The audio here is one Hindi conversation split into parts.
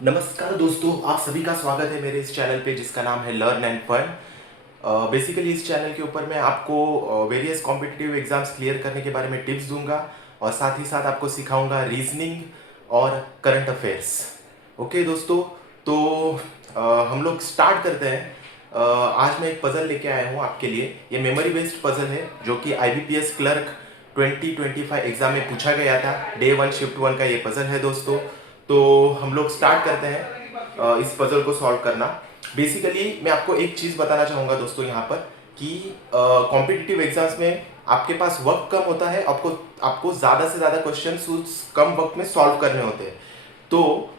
नमस्कार दोस्तों, आप सभी का स्वागत है मेरे इस चैनल पे जिसका नाम है लर्न एंड फन। बेसिकली इस चैनल के ऊपर मैं आपको वेरियस कॉम्पिटिटिव एग्जाम्स क्लियर करने के बारे में टिप्स दूंगा और साथ ही साथ आपको सिखाऊंगा रीजनिंग और करंट अफेयर्स। ओके दोस्तों, तो हम लोग स्टार्ट करते हैं। आज मैं एक पजल लेके आया हूँ आपके लिए। ये मेमोरी बेस्ड पजल है जो कि IBPS क्लर्क 2025 एग्जाम में पूछा गया था। डे 1 शिफ्ट 1 का ये पजल है दोस्तों। तो हम लोग स्टार्ट करते हैं इस पजल को सॉल्व करना। बेसिकली मैं आपको एक चीज़ बताना चाहूँगा दोस्तों यहाँ पर कि कॉम्पिटिटिव एग्जाम्स में आपके पास वक्त कम होता है, आपको आपको ज़्यादा से ज़्यादा क्वेश्चन उस कम वक्त में सॉल्व करने होते हैं। तो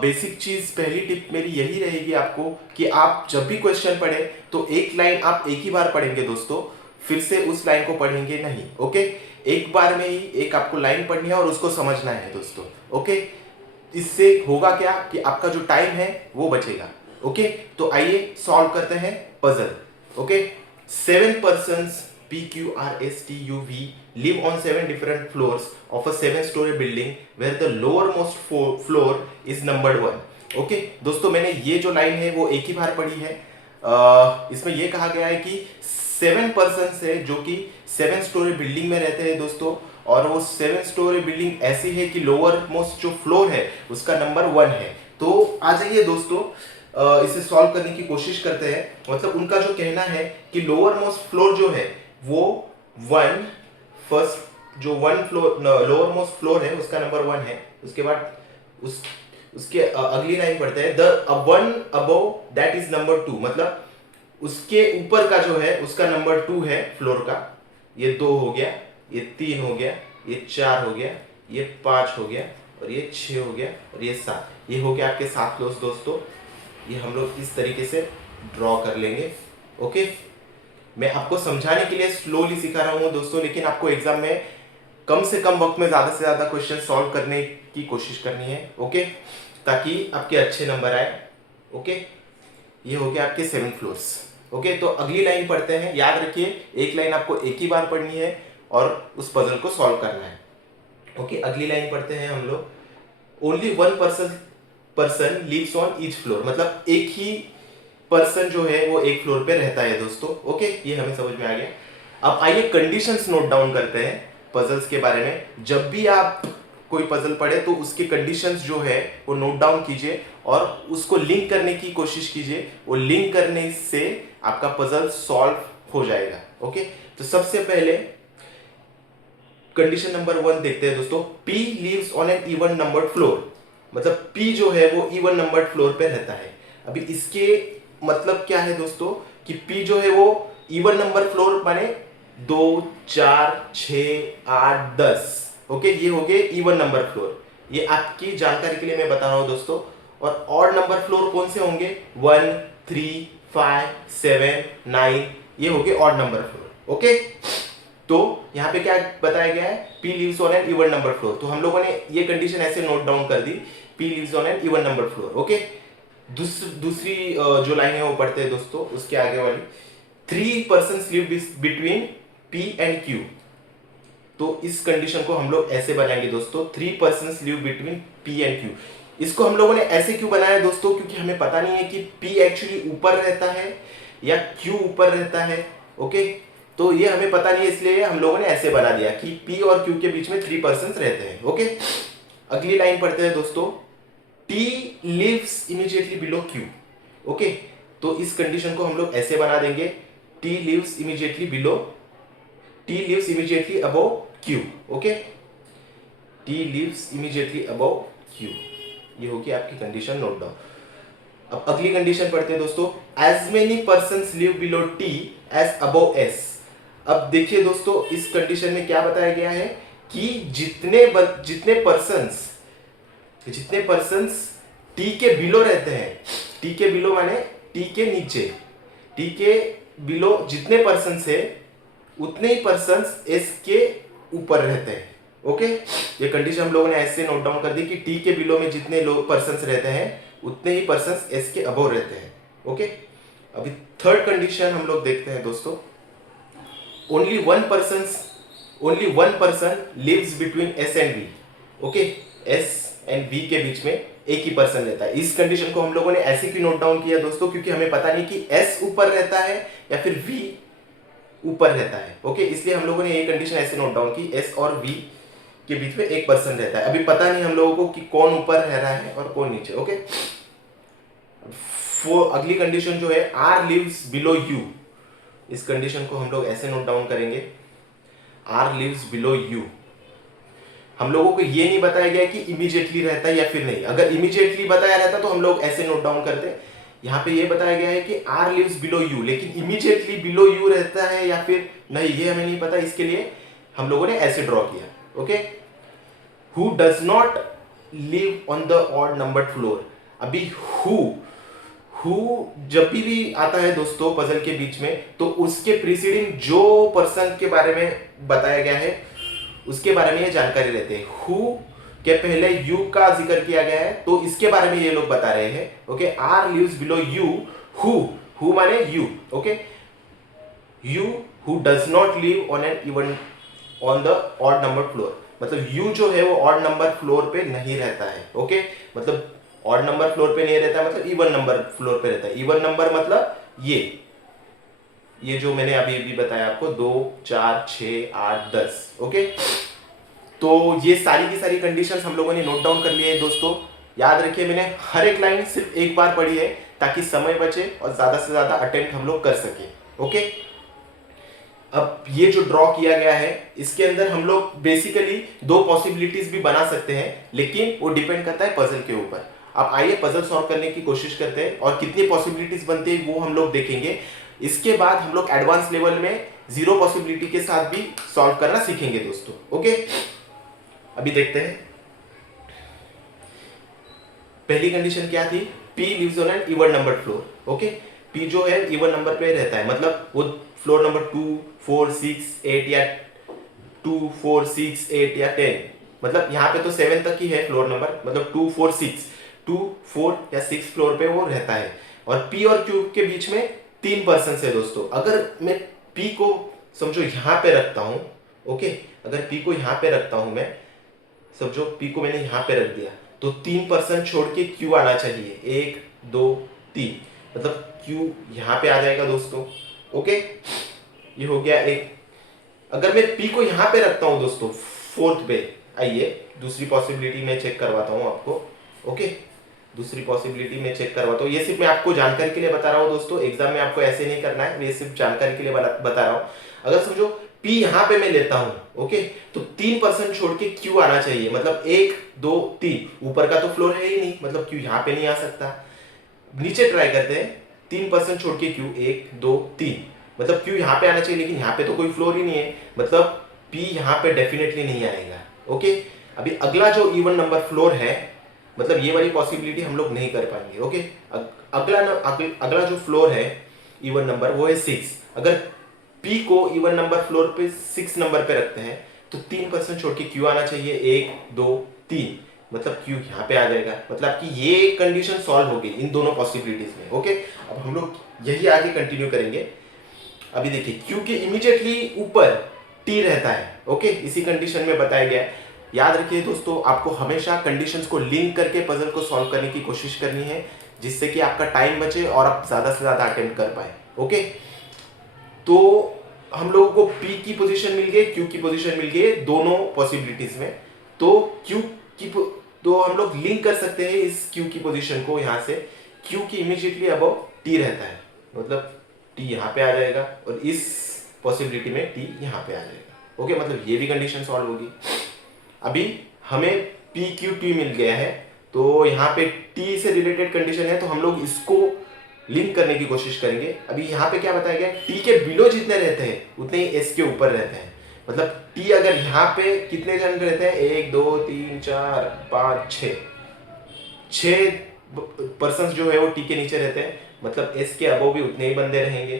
बेसिक चीज़, पहली टिप मेरी यही रहेगी आपको कि आप जब भी क्वेश्चन पढ़े तो एक लाइन आप एक ही बार पढ़ेंगे दोस्तों, फिर से उस लाइन को पढ़ेंगे नहीं। ओके, एक बार में ही एक आपको लाइन पढ़नी है और उसको समझना है दोस्तों। ओके, इससे होगा क्या कि आपका जो टाइम है वो बचेगा। ओके, तो आइए सॉल्व करते हैं puzzle. Okay, 7 persons PQRSTUV live on 7 different floors of a 7 story building where the lowermost floor is numbered 1। Okay दोस्तों, मैंने ये जो लाइन है वो एक ही बार पढ़ी है। इसमें ये कहा गया है कि 7 persons है जो कि 7 स्टोरी बिल्डिंग में रहते हैं दोस्तों, और वो 7 स्टोरी बिल्डिंग ऐसी है कि लोअर मोस्ट जो फ्लोर है उसका नंबर 1 है। तो आ जाइए दोस्तों, इसे सॉल्व करने की कोशिश करते हैं। मतलब उनका जो कहना है कि लोअर मोस्ट फ्लोर जो है वो 1, फर्स्ट जो 1 फ्लोर लोअर मोस्ट फ्लोर है उसका नंबर 1 है। उसके बाद उसके अगली लाइन पढ़ते हैं, the one above that is number 2। मतलब उसके ऊपर का जो है उसका नंबर 2 है फ्लोर का। ये 2 हो गया, ये 3 हो गया, ये 4 हो गया, ये 5 हो गया, और ये 6 हो गया, और ये 7। ये हो गया आपके 7 फ्लोर्स दोस्तों। ये हम लोग इस तरीके से ड्रॉ कर लेंगे। ओके, मैं आपको समझाने के लिए स्लोली सिखा रहा हूँ दोस्तों, लेकिन आपको एग्जाम में कम से कम वक्त में ज़्यादा से ज़्यादा क्वेश्चन सॉल्व करने की कोशिश करनी है। ओके, ताकि आपके अच्छे नंबर आए। ओके, ये हो गया आपके 7 फ्लोर्स। ओके, तो अगली लाइन पढ़ते हैं। याद रखिए, एक लाइन आपको एक ही बार पढ़नी है और उस पजल को सॉल्व करना है। ओके, अगली लाइन पढ़ते हैं हम लोग। Only 1 person lives on each floor. मतलब एक ही पर्सन जो है वो एक फ्लोर पे रहता है दोस्तों। ओके, ये हमें समझ में आ गया। अब आइए कंडीशंस नोट डाउन करते हैं पजल्स के बारे में। जब भी आप कोई पजल पढ़े तो उसके कंडीशंस जो है वो नोट डाउन कीजिए और उसको लिंक करने की कोशिश कीजिए। वो लिंक करने से आपका पजल सॉल्व हो जाएगा। ओके, तो सबसे पहले कंडीशन नंबर 1 देखते हैं दोस्तों। P lives on an even numbered floor। मतलब P जो है वो even numbered फ्लोर पे रहता है। अभी इसके मतलब क्या है दोस्तों कि P जो है वो even नंबर फ्लोर माने 2, 4, 6, 8, 10। ओके, ये हो गए इवन नंबर फ्लोर। ये आपकी जानकारी के लिए मैं बता रहा हूं दोस्तों। और ऑड नंबर फ्लोर कौन से होंगे? 1, 3, 5, 7, 9। ये हो गए ऑड नंबर फ्लोर। ओके, तो यहाँ पे क्या बताया गया है? P lives on an even number floor। तो हम लोगों ने ये कंडीशन ऐसे नोट डाउन कर दी, P lives on an even number floor। Okay, दूसरी जो लाइन है वो पढ़ते हैं दोस्तों, उसके आगे वाली। 3 persons live between P and Q। तो इस कंडीशन को हम लोग ऐसे बनाएंगे दोस्तों, 3 persons live between P and Q। इसको हम लोगों ने ऐसे क्यों बनाया दोस्तों? क्योंकि हमें पता नहीं है कि P एक्चुअली ऊपर रहता है या Q ऊपर रहता है। ओके, तो ये हमें पता नहीं है, इसलिए हम लोगों ने ऐसे बना दिया कि P और Q के बीच में 3 persons रहते हैं। ओके, अगली लाइन पढ़ते हैं दोस्तों। T lives immediately below Q। Okay, तो इस कंडीशन को हम लोग ऐसे बना देंगे, T lives immediately below, T lives immediately above Q। Okay, T lives immediately above Q। ये होगी आपकी कंडीशन नोट डाउन। अब अगली कंडीशन पढ़ते हैं दोस्तों। As many persons live below T as above S। अब देखिए दोस्तों, इस कंडीशन में क्या बताया गया है कि जितने पर्सन्स टी के बिलो रहते हैं, टी के बिलो माने टी के नीचे, टी के बिलो जितने पर्सन्स है उतने ही पर्सन्स एस के ऊपर रहते हैं। ओके, ये कंडीशन हम लोगों ने ऐसे नोट डाउन कर दी कि टी के बिलो में जितने लोग पर्सन्स रहते हैं उतने ही पर्सन्स एस के अबव रहते हैं। ओके, अभी थर्ड कंडीशन हम लोग देखते हैं दोस्तों। Only one person lives between S and B. Okay, S and V के बीच में एक ही पर्सन रहता है। इस कंडीशन को हम लोगों ने ऐसे क्यों नोट डाउन किया दोस्तों, क्योंकि हमें पता नहीं कि एस ऊपर रहता है या फिर वी ऊपर रहता है। ओके, इसलिए हम लोगों ने ये कंडीशन ऐसे नोट डाउन की, एस और वी के बीच में एक पर्सन रहता है। अभी पता नहीं हम लोगों को कि कौन ऊपर रह रहा है और कौन नीचे। ओके, अगली कंडीशन जो है आर लिव्स बिलो यू, इस कंडीशन को हम लोग ऐसे नोट डाउन करेंगे, आर लिव्स बिलो यू। हम लोगों को ये नहीं बताया गया कि इमीडिएटली रहता है या फिर नहीं। अगर इमीडिएटली बताया रहता तो हम लोग ऐसे नोट डाउन करते। यहाँ पे ये बताया गया है कि आर लिव्स बिलो यू, लेकिन इमीडिएटली बिलो यू रहता है या फिर नहीं ये हमें नहीं पता, इसके लिए हम लोगों ने ऐसे ड्रॉ किया। Okay, who does not live on the odd numbered floor. अभी हु जब भी आता है दोस्तों पजल के बीच में, तो उसके प्रीसीडिंग जो पर्सन के बारे में बताया गया है उसके बारे में ये जानकारी रहती है। हु के पहले यू का जिक्र किया गया है तो इसके बारे में ये लोग बता रहे हैं। Okay, are lives below you, who माने you. Okay, you who does not live on an even on the odd number floor, मतलब यू जो है वो ऑड नंबर फ्लोर पे नहीं रहता है। ओके, मतलब ऑड नंबर फ्लोर पे नहीं रहता है, मतलब इवन नंबर फ्लोर पे रहता है। इवन नंबर मतलब ये जो मैंने अभी अभी बताया आपको 2 4 6 8 10। ओके, तो ये सारी की सारी कंडीशंस हम लोगों ने नोट डाउन कर लिए है दोस्तों। याद रखिए मैंने हर एक लाइन सिर्फ एक बार पढ़ी है ताकि समय बचे और ज्यादा से ज्यादा अटेम्प्ट हम लोग कर सके। ओके, अब ये जो ड्रॉ किया गया है इसके अंदर हम लोग बेसिकली 2 पॉसिबिलिटीज भी बना सकते हैं, लेकिन वो डिपेंड करता है पजल के ऊपर। अब आइए पजल सॉल्व करने की कोशिश करते हैं और कितनी पॉसिबिलिटीज बनती है वो हम लोग देखेंगे। इसके बाद हम लोग एडवांस लेवल में 0 पॉसिबिलिटी के साथ भी सॉल्व करना सीखेंगे दोस्तों। ओके, अभी देखते हैं पहली कंडीशन क्या थी, P lives on an even number floor. Okay, P जो है इवन नंबर पे रहता है, मतलब वो फ्लोर नंबर 2 4 6 8 या 2 4 6 8 या 10, मतलब यहाँ पे तो 7 तक ही है फ्लोर नंबर, मतलब 2 4 या 6 फ्लोर पे वो रहता है। और P और Q के बीच में 3 पर्सन है दोस्तों। अगर मैं P को समझो यहाँ पे रखता हूँ, ओके, अगर P को यहाँ पे रखता हूँ मैं, समझो P को मैंने यहाँ पे रख दिया, तो 3 पर्सन छोड़ के Q आना चाहिए, 1 2 3, मतलब Q यहाँ पे आ जाएगा दोस्तों। ओके, ये हो गया एक। अगर मैं P को यहाँ पे रखता हूँ दोस्तों 4th पे, आइए दूसरी पॉसिबिलिटी में चेक करवाता हूँ आपको। ओके, दूसरी पॉसिबिलिटी में चेक करवाता हूँ, ये सिर्फ मैं आपको जानकारी के लिए बता रहा हूँ दोस्तों, एग्जाम में आपको ऐसे नहीं करना है, मैं सिर्फ जानकारी के लिए बता रहा हूँ। अगर समझो P यहाँ पे मैं लेता हूँ, ओके, तो 3 पर्सन छोड़ के Q आना चाहिए, मतलब 1 2 3, ऊपर का तो फ्लोर है ही नहीं, मतलब Q यहाँ पे नहीं आ सकता। नीचे ट्राई करते हैं, 3 पर्सन छोड़ के Q 1 2 3, मतलब Q यहाँ पे आना चाहिए, लेकिन यहाँ पे तो कोई फ्लोर ही नहीं है, मतलब P यहाँ पे डेफिनेटली नहीं आएगा। ओके, अभी अगला जो इवन नंबर फ्लोर है, मतलब ये वाली पॉसिबिलिटी हम लोग नहीं कर पाएंगे। ओके, अगला जो फ्लोर है इवन नंबर वो है 6। अगर P को इवन नंबर फ्लोर पे 6 नंबर पे रखते हैं तो 3 पर्सन छोड़ के Q आना चाहिए, 1 2 3, मतलब Q यहाँ पे आ जाएगा, मतलब कि ये कंडीशन सॉल्व होगी इन दोनों पॉसिबिलिटीज में। ओके, अब हम लोग यही आगे कंटिन्यू करेंगे। अभी देखिए Q के इमीडिएटली ऊपर T रहता है। ओके, इसी कंडीशन में बताया गया है। याद रखिए दोस्तों, आपको हमेशा कंडीशंस को लिंक करके पजल को सॉल्व करने की कोशिश करनी है, जिससे कि आपका टाइम बचे और आप ज्यादा से ज्यादा अटेम्प्ट कर पाए। ओके, तो हम लोगों को P की पोजीशन मिल गई, Q की पोजीशन मिल गई दोनों पॉसिबिलिटीज में, तो Q की तो हम लोग लिंक कर सकते हैं इस Q की पोजीशन को। यहाँ से Q की इमीडिएटली अबव T रहता है, मतलब T यहाँ पे आ जाएगा और इस पॉसिबिलिटी में T यहाँ पे आ जाएगा। ओके, मतलब ये भी कंडीशन सॉल्व होगी। अभी हमें PQT मिल गया है, तो यहाँ पे T से रिलेटेड कंडीशन है, तो हम लोग इसको लिंक करने की कोशिश करेंगे। अभी यहाँ पे क्या बताया गया, T के बिलो जितने रहते हैं उतने ही S के ऊपर रहते हैं, मतलब T अगर यहाँ पे कितने जन रहते हैं, 1 2 3 4 5 6 पर्सन जो है वो T के नीचे रहते हैं, मतलब S के अबव भी उतने ही बंदे रहेंगे,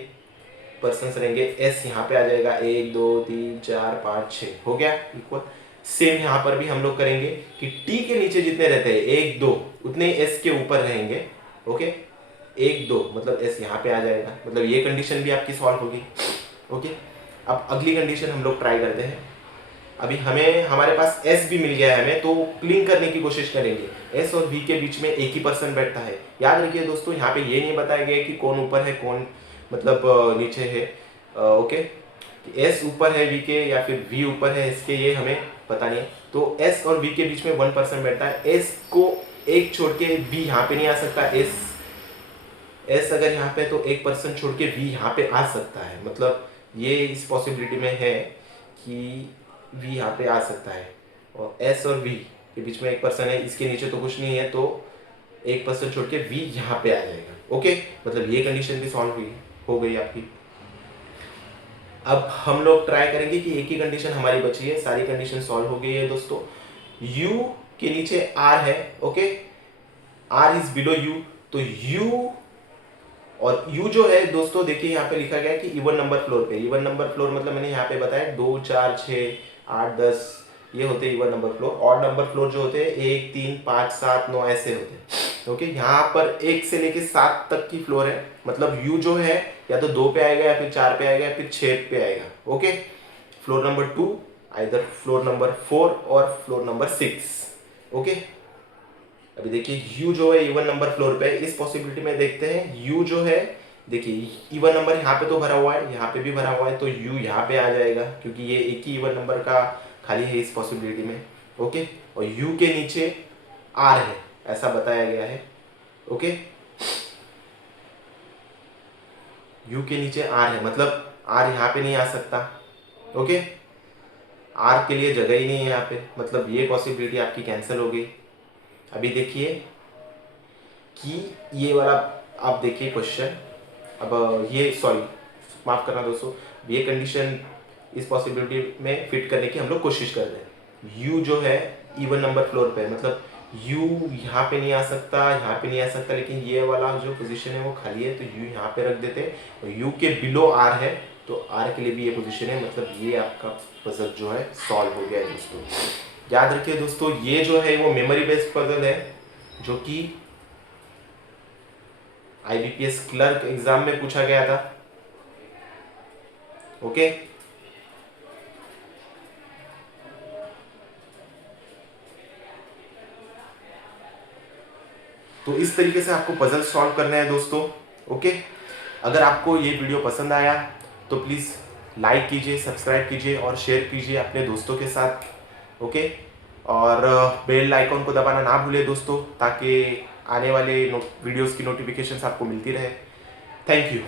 पर्सन रहेंगे। S यहाँ पे आ जाएगा, 1 2 3 4 5 6 हो गया इक्वल। सेम यहाँ पर भी हम लोग करेंगे कि T के नीचे जितने रहते हैं 1 2 उतने S के ऊपर रहेंगे। ओके, 1 2 मतलब S यहाँ पे आ जाएगा, मतलब ये कंडीशन भी आपकी सॉल्व होगी। ओके, अब अगली कंडीशन हम लोग ट्राई करते हैं। अभी हमें हमारे पास एस भी मिल गया है हमें, तो क्लीन करने की कोशिश करेंगे। एस और वी के बीच में एक ही पर्सन बैठता है। याद रखिए दोस्तों, यहाँ पे ये नहीं बताया गया कि कौन ऊपर है कौन मतलब नीचे है। ओके, एस ऊपर है वी के या फिर वी ऊपर है एस के, ये हमें पता नहीं है। तो एस और वी के बीच में वन पर्सन बैठता है। एस को एक छोड़ के वी यहाँ पे नहीं आ सकता। एस अगर यहाँ पे तो एक पर्सन छोड़ के वी यहाँ पे आ सकता है, मतलब ये इस पॉसिबिलिटी में है कि वी यहाँ पे आ सकता है। और एस और वी के बीच में एक पर्सन है, इसके नीचे तो कुछ नहीं है, तो एक पर्सन छोड़ के वी यहाँ पे आ जाएगा। ओके, मतलब ये कंडीशन भी सॉल्व हुई हो गई आपकी। अब हम लोग ट्राई करेंगे कि एक ही कंडीशन हमारी बची है। सारी कंडीशन सॉल्व हो गई है दोस्तों। u के नीचे r है। Okay, r is below u, तो u और u जो है दोस्तों देखिए यहाँ पे लिखा गया है कि इवन नंबर फ्लोर पे। इवन नंबर फ्लोर मतलब मैंने यहाँ पे बताया 2 4 6 8 10 ये होते हैं even number floor. Odd number floor जो होते हैं 1 3 5 7 9 ऐसे होते हैं। ओके, यहाँ पर 1 से लेके 7 तक की फ्लोर है, मतलब u जो है या तो 2 पे आएगा या फिर 4 पे आएगा या फिर 6 पे आएगा। Okay, floor number 2 either floor number 4 और फ्लोर नंबर 6। ओके, अभी देखिए u जो है इवन नंबर फ्लोर पे है। इस पॉसिबिलिटी में देखते हैं u जो है, देखिए इवन नंबर यहाँ पे तो भरा हुआ है, यहाँ पे भी भरा हुआ है, तो u यहाँ पे आ जाएगा क्योंकि ये एक ही इवन नंबर का खाली है इस पॉसिबिलिटी में। ओके, और u के नीचे r है ऐसा बताया गया है। ओके, u के नीचे r है, मतलब r यहाँ पे नहीं आ सकता। ओके, r के लिए जगह ही नहीं है यहाँ पे, मतलब ये पॉसिबिलिटी आपकी कैंसिल हो गई। अभी देखिए कि ये वाला आप देखिए क्वेश्चन। अब ये सॉरी माफ़ करना दोस्तों, ये कंडीशन इस पॉसिबिलिटी में फिट करने की हम लोग कोशिश कर रहे हैं। u जो है इवन नंबर फ्लोर पे, मतलब u यहाँ पे नहीं आ सकता, यहाँ पे नहीं आ सकता, लेकिन ये वाला जो पोजीशन है वो खाली है, तो u यहाँ पे रख देते हैं। और u के बिलो r है, तो r के लिए भी ये पोजीशन है, मतलब ये आपका पजल जो है सॉल्व हो गया है दोस्तों। याद रखिए दोस्तों, ये जो है वो मेमोरी बेस्ड पजल है जो कि IBPS क्लर्क एग्जाम में पूछा गया था। ओके, तो इस तरीके से आपको पजल सॉल्व करने हैं दोस्तों। ओके, अगर आपको ये वीडियो पसंद आया तो प्लीज़ लाइक कीजिए, सब्सक्राइब कीजिए और शेयर कीजिए अपने दोस्तों के साथ। ओके, और बेल आइकॉन को दबाना ना भूलें दोस्तों, ताकि आने वाले वीडियोस की नोटिफिकेशंस आपको मिलती रहे। Thank you.